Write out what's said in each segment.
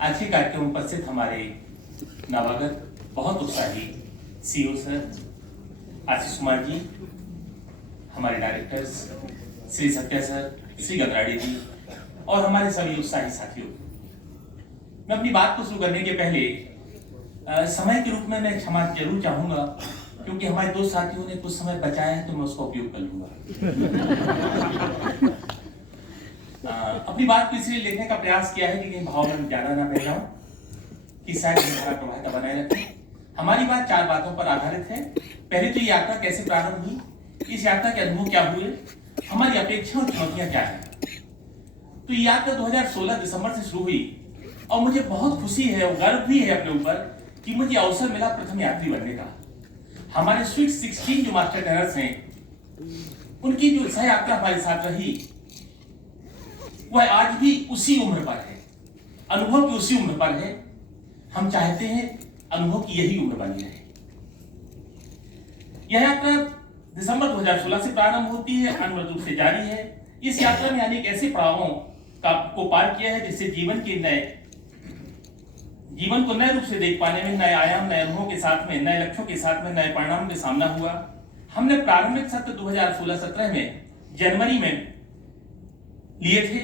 आज के कार्यक्रम में उपस्थित हमारे नवागत बहुत उत्साही सीईओ सर आशीष कुमार जी, हमारे डायरेक्टर्स श्री सत्या सर, श्री गंगराड़ी जी और हमारे सभी उत्साही साथियों, मैं अपनी बात को शुरू करने के पहले समय के रूप में मैं क्षमा जरूर चाहूंगा, क्योंकि हमारे दो साथियों ने कुछ समय बचाया है तो मैं उसका उपयोग कर लूंगा। अपनी बात को इसलिए लिखने का प्रयास किया है कि कहीं भाव में ज्यादा ना बह जाऊं, कि शायद धारा प्रभाविता बनाए रखें। हमारी बात 4 बातों पर आधारित है। पहले तो ये यात्रा कैसे प्रारंभ हुई, इस यात्रा के अनुभव क्या हुए, हमारी अपेक्षा और चुनौतियां क्या है। तो ये यात्रा 2016 दिसंबर से शुरू हुई और मुझे बहुत खुशी है और गर्व भी है अपने ऊपर कि मुझे अवसर मिला प्रथम यात्री बनने का। हमारे स्वीट 16 जो मास्टर ट्रेनर्स हैं, उनकी जो सह यात्रा हमारे साथ रही वह आज भी उसी उम्र पर है, अनुभव की उसी उम्र पर है। हम चाहते हैं अनुभव की यही उम्र बनी रहे। यह यात्रा दिसंबर 2016 से प्रारंभ होती है, अनवरत रूप से जारी है। इस यात्रा में अनेक ऐसे पड़ावों को पार किया है जिससे जीवन को नए रूप से देख पाने में, नए आयाम, नए अनुभवों के साथ में, नए लक्ष्यों के साथ में, नए परिणामों के सामना हुआ। हमने प्रारंभिक सत्र 2016-17 में जनवरी में लिए थे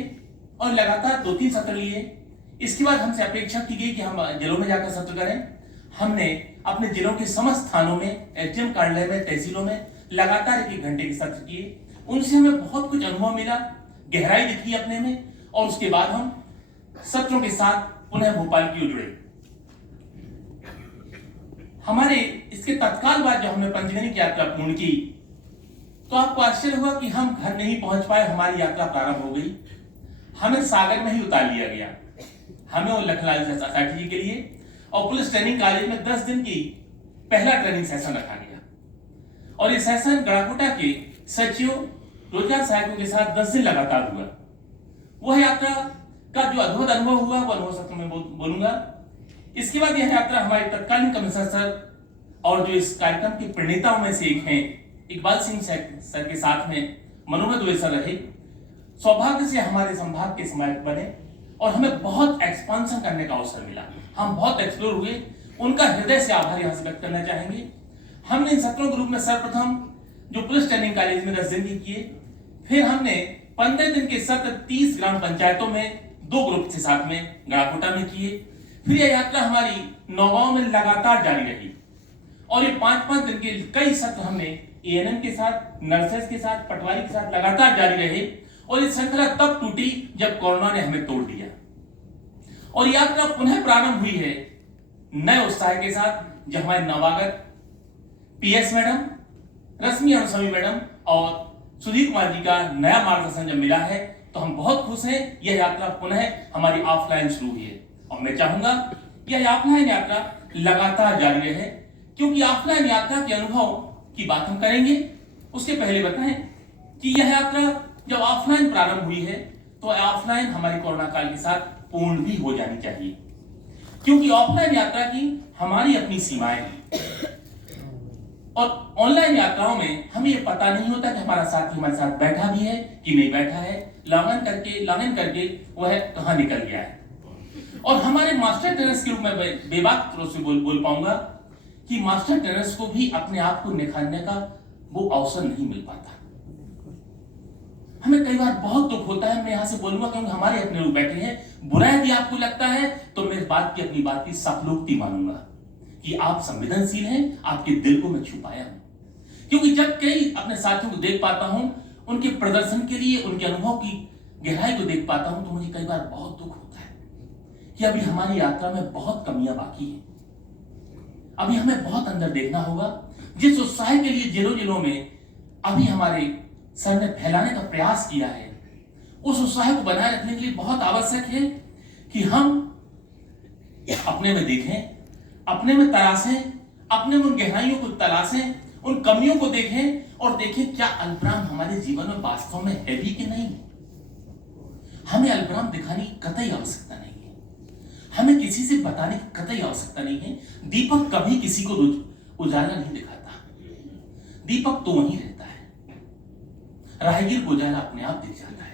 और लगातार 2-3 सत्र लिए। इसके बाद हमसे अपेक्षा की गई कि हम जिलों में जाकर सत्र करें। हमने अपने जिलों के समस्त थानों में, एसडीएम कार्यालय में, तहसीलों में लगातार 1-1 घंटे के सत्र किए। उनसे हमें बहुत कुछ अनुभव मिला, गहराई दिखी अपने में, और उसके बाद हम सत्रों के साथ पुनः भोपाल की ओर जुड़े। हमारे इसके तत्काल बाद जब हमने पंचगनी की यात्रा पूर्ण की तो आपको आश्चर्य हुआ कि हम घर नहीं पहुंच पाए, हमारी यात्रा प्रारंभ हो गई। हमें सागर में ही उतार लिया गया, हमें और लखनलाल साठी जी के लिए, और पुलिस ट्रेनिंग कॉलेज में 10 दिन की पहला ट्रेनिंग सेशन रखा गया। और ये सेशन गड़ाकोटा के सचिवों, रोजगार सहायकों के साथ 10 दिन लगातार हुआ। वह यात्रा का जो अद्भुत अनुभव हुआ वह अनुभव सत्र में बोलूंगा। इसके बाद यह यात्रा हमारे तत्कालीन कमिश्नर सर और जो इस कार्यक्रम के प्रणेताओं में से एक हैं इकबाल सिंह सर के साथ में मनोहर दुबे सर रहे। सौभाग्य से हमारे संभाग के समायक बने और हमें बहुत एक्सपांशन करने का अवसर मिला। हम बहुत एक्सप्लोर हुए, उनका हृदय से आभार यहां से व्यक्त करना चाहेंगे। हमने इन सत्रों के रूप में सर्वप्रथम जो पुलिस ट्रेनिंग कॉलेज में 10 दिन की किए, फिर हमने 15 दिन के सत्र 30 ग्राम पंचायतों में 2 ग्रुप के साथ में गड़ाकोटा में किए। फिर यह यात्रा हमारी नौगांव में लगातार जारी रही और ये 5-5 दिन के कई सत्र हमने एएनएम के साथ, नर्सेस के साथ, पटवारी के साथ लगातार जारी रहे। और ये श्रृंखला तब टूटी जब कोरोना ने हमें तोड़ दिया और यात्रा पुनः प्रारंभ हुई है नए उत्साह के साथ, जब हमारे नवागत पीएस मैडम, रश्मि अनुसमी मैडम और सुधीर कुमार जी का नया मार्गदर्शन जब मिला है तो हम बहुत खुश हैं। यह यात्रा पुनः हमारी ऑफलाइन शुरू हुई है और मैं चाहूंगा यह ऑफलाइन यात्रा लगातार जारी रहे, क्योंकि ऑफलाइन यात्रा के अनुभव की बात हम करेंगे। उसके पहले बताएं कि यह यात्रा जब ऑफलाइन प्रारंभ हुई है तो ऑफलाइन हमारी कोरोना काल के साथ पूर्ण भी हो जानी चाहिए, क्योंकि ऑफलाइन यात्रा की हमारी अपनी सीमाएं हैं और ऑनलाइन यात्राओं में हमें यह पता नहीं होता कि हमारा साथी हमारे साथ बैठा भी है कि नहीं बैठा है, लॉग इन करके वह कहां निकल गया है। और हमारे मास्टर ट्रेनर्स के रूप में बेबाक तरह से बोल पाऊंगा कि मास्टर ट्रेनर्स को भी अपने आप को निखारने का वो अवसर नहीं मिल पाता। हमें कई बार बहुत दुख होता है, मैं यहां से बोलूंगा क्योंकि हमारे अपने लोग बैठे हैं। बुरा यदि आपको लगता है तो मैं इस बात की अपनी बात की साफलोक्ति मानूंगा कि आप संवेदनशील हैं, आपके दिल को मैं छुपाया हूं। क्योंकि जब कई अपने साथियों को देख पाता हूं, उनके प्रदर्शन के लिए, उनके अनुभव की गहराई को देख पाता हूं, तो मुझे कई बार बहुत दुख होता है कि अभी हमारी यात्रा में बहुत कमियां बाकी हैं। अभी हमें बहुत अंदर देखना होगा। जिस उत्साह के लिए जिलों में अभी हमारे सर ने फैलाने का प्रयास किया है, उस उत्साह को बनाए रखने के लिए बहुत आवश्यक है कि हम अपने में देखें, अपने में तलाशें, अपने में उन गहराइयों को तलाशें, उन कमियों को देखें और देखें क्या अल्पराम हमारे जीवन में वास्तव में है भी कि नहीं। हमें अल्पराम दिखाने की कतई आवश्यकता नहीं है, हमें किसी से बताने की कतई आवश्यकता नहीं है। दीपक कभी किसी को उजाला नहीं दिखाता, दीपक तो वहीं रहता है, राहगीर को उजाला अपने आप दिख जाता है।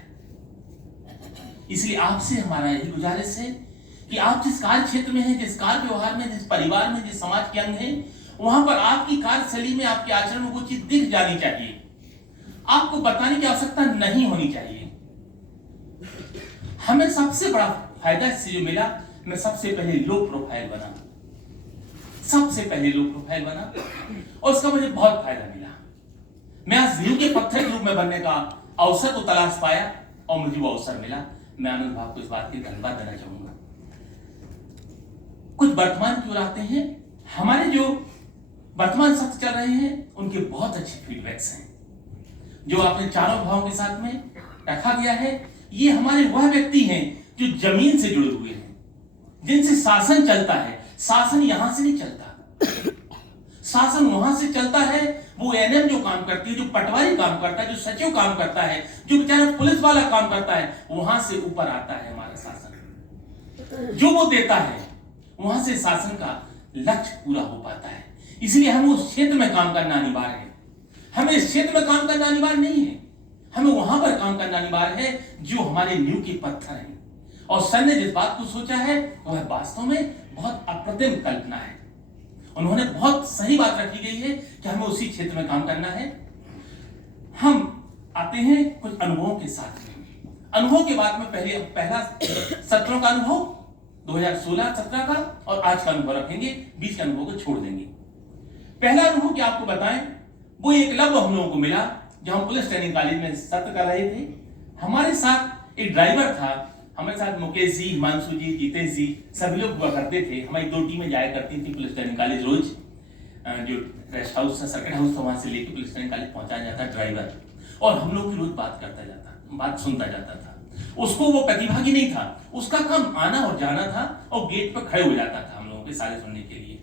इसलिए आपसे हमारा यही गुजारिश है कि आप जिस कार्य क्षेत्र में हैं, जिस कार्य व्यवहार में, जिस परिवार में, जिस समाज के अंग हैं, वहां पर आपकी कार्यशैली में, आपके आचरण में कुछ चीज दिख जानी चाहिए। आपको बताने की आवश्यकता नहीं होनी चाहिए। हमें सबसे बड़ा फायदा इससे जो मिला, मैं सबसे पहले लो प्रोफाइल बना, सबसे पहले लो प्रोफाइल बना, और उसका मुझे बहुत फायदा मिला। मैं आज नींव के पत्थर के रूप में बनने का अवसर को तलाश पाया और मुझे वो अवसर मिला। मैं आनंद भाव को इस बात के लिए धन्यवाद देना चाहूंगा। कुछ वर्तमान की ओर आते हैं। हमारे जो वर्तमान सत्र चल रहे हैं उनके बहुत अच्छे फीडबैक्स हैं। जो आपने चारों भावों के साथ में रखा गया है, ये हमारे वह व्यक्ति हैं जो जमीन से जुड़े हुए हैं, जिनसे शासन चलता है। शासन यहां से नहीं चलता, शासन वहां से चलता है। वो एनएम जो काम करती है, जो पटवारी काम करता है, जो सचिव काम करता है, जो बेचारा पुलिस वाला काम करता है, वहां से ऊपर आता है हमारा शासन। जो वो देता है वहां से शासन का लक्ष्य पूरा हो पाता है। इसलिए हमें उस क्षेत्र में काम करना अनिवार्य है। हमें इस क्षेत्र में काम करना अनिवार्य नहीं है, हमें वहां पर काम करना अनिवार्य है जो हमारे नींव के पत्थर हैं। और सर ने जिस बात को सोचा है वह वास्तव में बहुत अप्रतिम कल्पना है। उन्होंने बहुत सही बात रखी गई है कि हमें उसी क्षेत्र में काम करना है। हम आते हैं कुछ अनुभवों के साथ में। अनुभव के बाद में पहला सत्रों का अनुभव 2016-17 का और आज का अनुभव रखेंगे, बीच के अनुभव को छोड़ देंगे। पहला अनुभव क्या आपको बताएं, वो एकलव्य हम लोगों को मिला जब हम पुलिस ट्रेनिंग कॉलेज में सत्र कर रहे थे। हमारे साथ एक ड्राइवर था, हमारे साथ मुकेश जी, हिमांशु जी, जीतेश जी, सभी लोग हुआ करते थे। हमारी 2 टीमें जाया करती थी पुलिस ट्रेनिंग कॉलेज। रोज जो रेस्ट हाउस था, सर्किट हाउस था, वहां से लेके पुलिस ट्रेनिंग कॉलेज पहुंचाया जाता ड्राइवर, और हम लोग की रोज बात करता जाता, बात सुनता जाता था। उसको वो प्रतिभागी नहीं था, उसका काम आना और जाना था और गेट पर खड़े हो जाता था हम लोगों के सारे सुनने के लिए।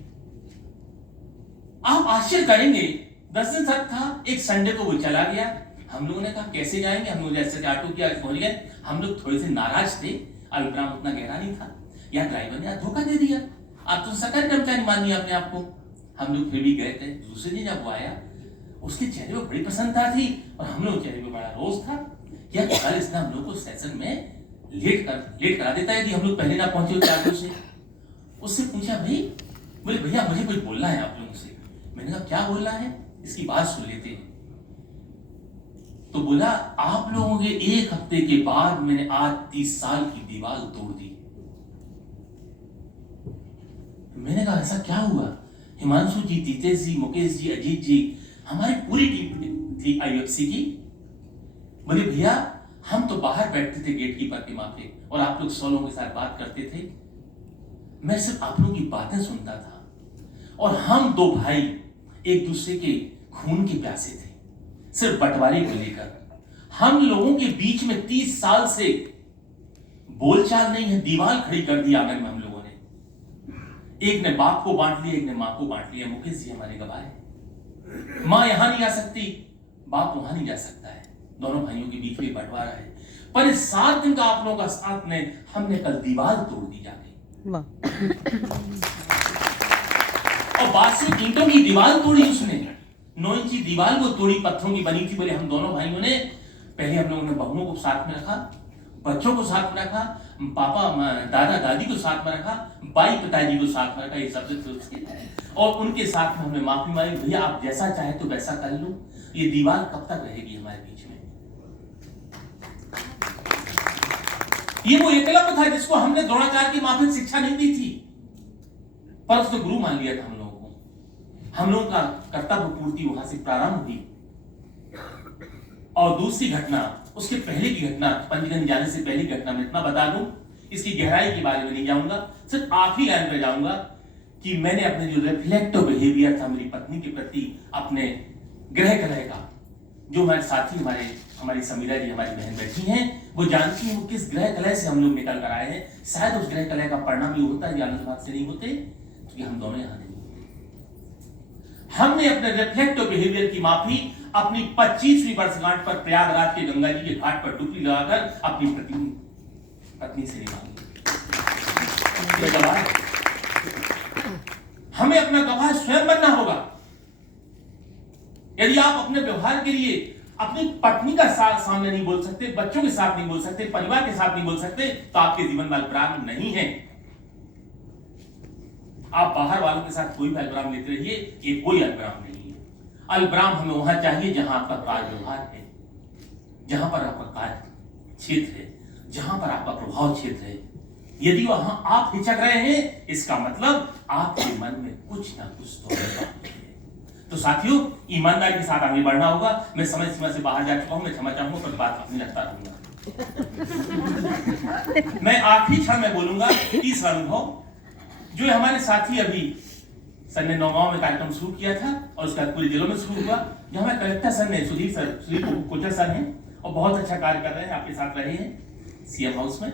आप आश्चर्य करेंगे, 10 दिन तक था, एक संडे को वो चला गया। हम लोगों ने कहा कैसे जाएंगे, हम लोग जैसे ऑटो किया पहुंच गए। हम लोग थोड़े से नाराज थे, अभिप्राय उतना गहरा नहीं था, या ड्राइवर ने धोखा दे दिया, आप तो सरकारी कर्मचारी मानिए अपने आप को। हम लोग फिर भी गए थे। दूसरे दिन जब वो आया, उसके चेहरे पर बड़ी प्रसन्नता थी और हम लोग चेहरे पर बड़ा रोष था। क्या कल इसने हम लोग को सेशन में लेट करा देता है कि हम लोग पहले ना पहुंचे होते ऑटो से। उससे पूछा, भाई, बोले भैया मुझे कुछ बोलना है आप लोगों से। मैंने कहा क्या बोलना है, इसकी बात सुन लेते हैं। तो बोला, आप लोगों के 1 हफ्ते के बाद मैंने आज 30 साल की दीवार तोड़ दी। मैंने कहा ऐसा क्या हुआ? हिमांशु जी, जीतेश जी, मुकेश जी, अजीत जी, हमारी पूरी टीम थी आईएफसी की। बोले भैया हम तो बाहर बैठते थे गेट कीपर के माफे, और आप लोग 100 लोगों के साथ बात करते थे। मैं सिर्फ आप लोगों की बातें सुनता था, और हम 2 भाई एक दूसरे के खून के प्यासे थे, सिर्फ बंटवारे को लेकर। हम लोगों के बीच में 30 साल से बोलचाल नहीं है, दीवार खड़ी कर दी आंगन में हम लोगों ने। एक ने बाप को बांट लिया, एक ने मां को बांट लिया। मुकेश जी हमारे गवाह है। मां यहां नहीं आ सकती, बाप वहां नहीं जा सकता है, दोनों भाइयों के बीच में बंटवारा है। पर इस 7 दिन का आप लोगों का साथ में हमने कल दीवार तोड़ दी जाके, और बासी ईंटों की दीवार तोड़ी उसने। 9 इंची दीवार को तोड़ी, पत्थरों की बनी थी। बोले हम दोनों भाइयों ने, पहले हम लोगों ने बहुओं को साथ में रखा, बच्चों को साथ में रखा, पापा दादा दादी को साथ में रखा, बाई पिताजी को साथ में रखा, ये सब उसके, और उनके साथ में हमने माफी मांगी, भैया आप जैसा चाहे तो वैसा कर लो, ये दीवार कब तक रहेगी हमारे बीच में। ये वो एकलव्य था जिसको हमने द्रोणाचार्य की माफिक शिक्षा नहीं दी थी, पर उसने गुरु मान लिया था हम लोगों को। हम लोगों का कर्तव्य पूर्ति वहां से प्रारंभ हुई। और दूसरी घटना, उसके पहले की घटना, पंचगंज जाने से पहले घटना में इतना बता दूं, इसकी गहराई के बारे में नहीं जाऊंगा, सिर्फ आखिरी लाइन पे जाऊंगा कि मैंने अपने जो रिफ्लेक्टिव बिहेवियर था मेरी पत्नी के प्रति, अपने ग्रह कलह का, जो हमारे साथी हमारी समीरा जी, हमारी बहन बैठी हैं, वो जानती हैं वो किस ग्रह कलह से हम लोग निकल कर आए हैं। शायद उस ग्रह कलह का परिणाम ये होता है, आनंद भाग से नहीं होते, क्योंकि हम दोनों यहां नहीं होते। हमने अपने रिफ्लेक्टिव बिहेवियर की माफी अपनी 25वीं वर्षगांठ पर प्रयागराज के गंगा जी के घाट पर डुबकी लगाकर अपनी पत्नी से निभाई। हमें अपना गवाह स्वयं बनना होगा। यदि आप अपने व्यवहार के लिए अपनी पत्नी का सामने नहीं बोल सकते, बच्चों के साथ नहीं बोल सकते, परिवार के साथ नहीं बोल सकते, तो आपके जीवन में प्रारंभ नहीं है। आप बाहर वालों के साथ कोई भी अल्पराम लेते रहिए, ये कोई अल्पराम नहीं है। अल्पराम हमें वहां चाहिए जहां आपका कार्य व्यवहार है, जहां पर आपका कार्य क्षेत्र है, जहां पर आपका प्रभाव क्षेत्र है। यदि वहां आप हिचक रहे हैं, इसका मतलब आपके मन में कुछ ना कुछ तो है। तो साथियों, ईमानदारी के साथ आगे बढ़ना होगा। मैं समय सीमा से बाहर जा चुका हूं, मैं क्षमा चाहूंगा, पर बात अपनी रखता रहूंगा। मैं आखिरी क्षण में बोलूंगा तीसरा अनुभव, जो हमारे साथी अभी सर ने नौगांव में कार्यक्रम शुरू किया था और उसके बाद पूरे जिलों में शुरू हुआ, जहां हमारे कलेक्टर सर ने, सुधीर कोचर सर हैं और बहुत अच्छा कार्य कर रहे हैं, आपके साथ रहे हैं सीएम हाउस में,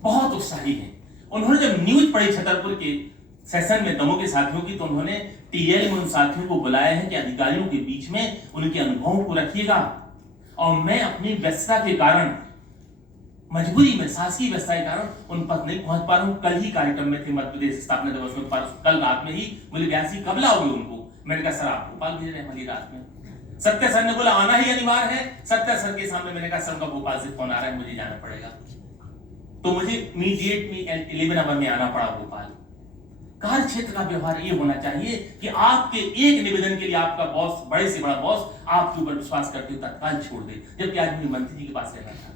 बहुत उत्साही हैं। उन्होंने जब न्यूज पढ़ी छतरपुर के सेशन में दमोह के साथियों की, तो उन्होंने टीएल में उन साथियों को बुलाया है कि अधिकारियों के बीच में उनके अनुभवों को रखिएगा। और मैं अपनी व्यस्तता के कारण, मजबूरी में, शासकीय व्यवस्था के कारण उन पर नहीं पहुंच पा रहा हूं। कल ही कार्यक्रम में थे मध्य प्रदेश स्थापना दिवस में, कल रात में ही मुझे 82 कब लाओगे उनको? मैंने कहा सर आप भोपाल भेज रहे हैं हमारी रात में। सत्य सर ने बोला आना ही अनिवार्य है। सत्य सर के सामने मैंने कहा सर का भोपाल से फोन आ रहा है, मुझे जाना पड़ेगा। तो मुझे इमीडिएट 11 नंबर में आना पड़ा भोपाल। कार्य क्षेत्र का व्यवहार ये होना चाहिए कि आपके एक निवेदन के लिए आपका बॉस, बड़े से बड़ा बॉस, आपके ऊपर विश्वास करके तत्काल छोड़ दे। जबकि आज मुझे मंत्री जी के पास रहना था।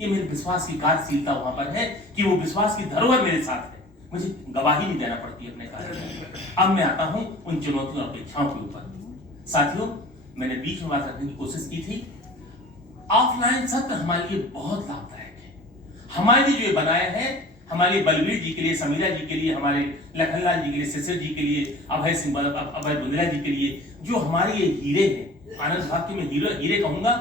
ये मेरे विश्वास की कार्यशीलता वहां पर है कि वो विश्वास की धरोहर मेरे साथ है, मुझे गवाही नहीं देना पड़ती अपने कार्य में। अब मैं आता हूं उन चुनौतियों और अपेक्षाओं के ऊपर। साथियों, मैंने बीच में बात रखने की कोशिश की थी। ऑफलाइन सत्र हमारे लिए बहुत लाभदायक है। हमारे लिए जो बनाया है, हमारे बलवीर जी के लिए, समीरा जी के लिए, हमारे लखनलाल जी के लिए, शिशिर जी के लिए, अभय बुंदेला जी के लिए, जो हमारे ये हीरे हैं, आनंद भाग्य में हीरे कहूंगा,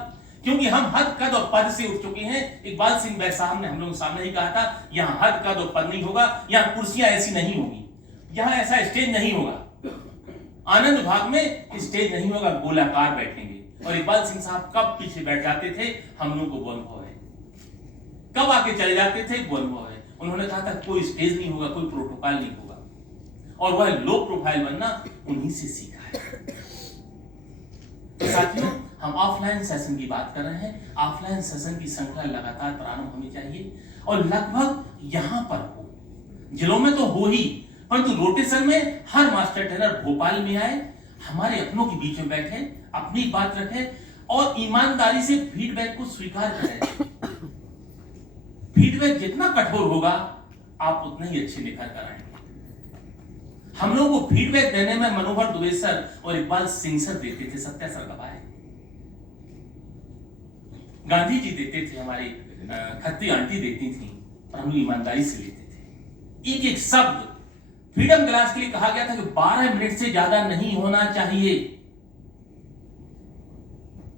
क्योंकि हम हद कद और पद से उठ चुके हैं। इकबाल सिंह बैग साहब ने हम लोगों के सामने ही कहा था, यहाँ हद कद और पद नहीं होगा, यहाँ कुर्सियां ऐसी नहीं होगी, यहाँ ऐसा स्टेज नहीं होगा। आनंद भाग में स्टेज नहीं होगा, गोलाकार बैठेंगे। और इकबाल सिंह साहब कब पीछे बैठ जाते थे, हम लोगों को वो अनुभव है। कब आके चले जाते थे, वो अनुभव है। उन्होंने कहा था कोई स्टेज नहीं होगा, कोई प्रोटोकॉल नहीं होगा, और वह लो प्रोफाइल बनना उन्हीं से सीखा है। तो साथियों, हम ऑफलाइन सेशन की बात कर रहे हैं। ऑफलाइन सेशन की श्रृंखला लगातार प्रारंभ होनी चाहिए और लगभग यहां पर हो, जिलों में तो हो ही, परंतु रोटेशन में हर मास्टर ट्रेनर भोपाल में आए, हमारे अपनों के बीच में बैठे, अपनी बात रखे और ईमानदारी से फीडबैक को स्वीकार करें। फीडबैक जितना कठोर होगा, आप उतने ही अच्छे निखर कर आएंगे। हम लोग को फीडबैक देने में मनोहर दुबे सर और इकबाल सिंह सर देते थे, सत्या सर गवाए, गांधी जी देते थे, हमारी खत्ती आंटी देती थी, और हम लोग ईमानदारी से लेते थे। एक एक शब्द फ्रीडम क्लास के लिए कहा गया था कि 12 मिनट से ज्यादा नहीं होना चाहिए।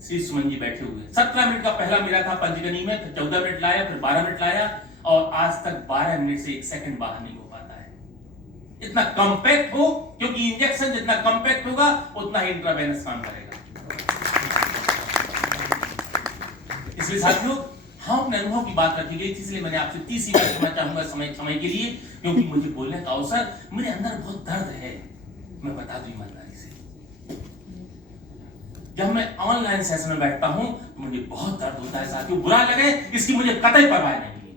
श्री सुमन जी बैठे हुए, 17 मिनट का पहला मेरा था पंचगनी में, फिर 14 मिनट लाया, फिर 12 मिनट लाया, और आज तक 12 मिनट से 1 सेकंड बाहर नहीं हो पाता है। इतना कॉम्पैक्ट हो, क्योंकि इंजेक्शन जितना कॉम्पैक्ट होगा उतना ही इंट्रावेनस काम करेगा। इसलिए साथियों, हम अपने अनुभव की बात रखी गई थी, इसलिए मैंने आपसे 30 बार क्षमा चाहूंगा समय के लिए, क्योंकि मुझे बोलने का अवसर, मेरे अंदर बहुत दर्द है, मैं बता दूं ईमानदारी से। जब मैं ऑनलाइन सेशन में बैठता हूं तो मुझे बहुत दर्द होता है साथियों, बुरा लगे इसकी मुझे कतई परवाह नहीं है।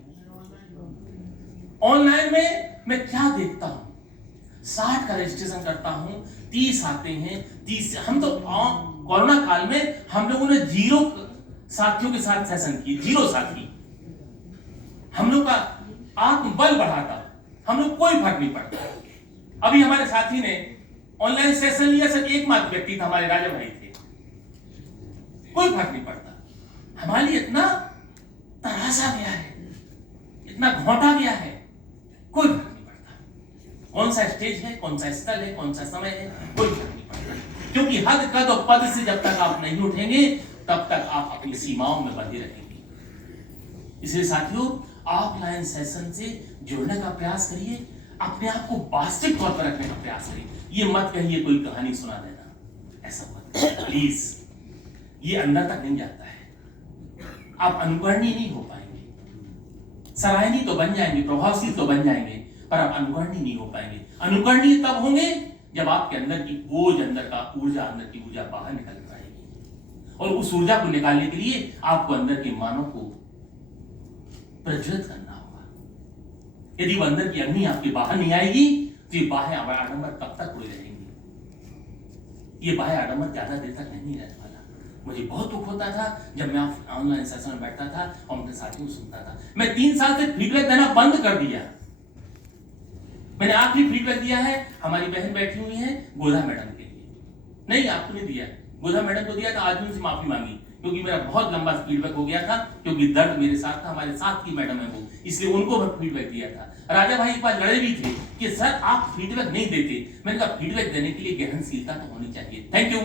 ऑनलाइन में मैं क्या देखता हूं, 60 का रजिस्ट्रेशन करता हूं, 30 आते हैं, 30 हम तो कोरोना काल में हम लोगों ने 0 साथियों के साथ सेशन किए, 0 साथी। हम लोग का आत्मबल बढ़ा था, हम लोग कोई फर्क नहीं पड़ता। अभी हमारे साथी ने ऑनलाइन सेशन लिया, सर एकमात्र व्यक्ति था, हमारे राजा भाई थे, कोई फर्क नहीं पड़ता। हमारे लिए इतना तरासा गया है, इतना घोटा गया है, कोई फर्क नहीं पड़ता। कौन सा स्टेज है, कौन सा स्थल है, कौन सा समय है, कोई फर्क नहीं पड़ता, क्योंकि हद कद और पद से जब तक आप नहीं उठेंगे तब तक आप अपनी सीमाओं में बंधे रहेंगे। इसलिए साथियों, ऑफलाइन सेशन से जुड़ने का प्रयास करिए, अपने आप को वास्तविक तौर पर रखने का प्रयास करिए। ये मत कहिए कोई कहानी सुना देना, ऐसा मत प्लीज, ये अंदर तक नहीं जाता है। आप अनुकरणीय नहीं हो पाएंगे, सराहनीय तो बन जाएंगे, प्रभावशील तो बन जाएंगे, पर आप अनुकरणीय नहीं हो पाएंगे। अनुकरणीय तब होंगे जब आपके अंदर की बोझ, अंदर की ऊर्जा बाहर निकल पाएगी, और उस ऊर्जा को निकालने के लिए आपको अंदर के मानव को प्रज्वलित करना होगा। यदि वो अंदर की अग्नि आपके बाहर नहीं आएगी तो ये बाह्य आडंबर कब तक उड़े रहेंगे? ये बाह्य आडंबर ज्यादा देर तक नहीं रहने वाला। मुझे बहुत दुख होता था जब मैं ऑनलाइन सेशन में बैठता था और अपने साथियों को सुनता था। मैं 3 साल से फीडबैक देना बंद कर दिया। मैंने आखिरी फीडबैक दिया है, हमारी बहन बैठी हुई है गोधा मैडम के लिए, नहीं आपको नहीं दिया, गोधा मैडम को दिया था। आज उनसे माफी मांगी क्योंकि मेरा बहुत लंबा फीडबैक हो गया था, क्योंकि दर्द मेरे साथ था, हमारे साथ की मैडम है वो, इसलिए उनको फीडबैक दिया था। राजा भाई एक बार लड़े भी थे कि सर आप फीडबैक नहीं देते। मैंने कहा फीडबैक देने के लिए ग्रहणशीलता तो होनी चाहिए। Thank you.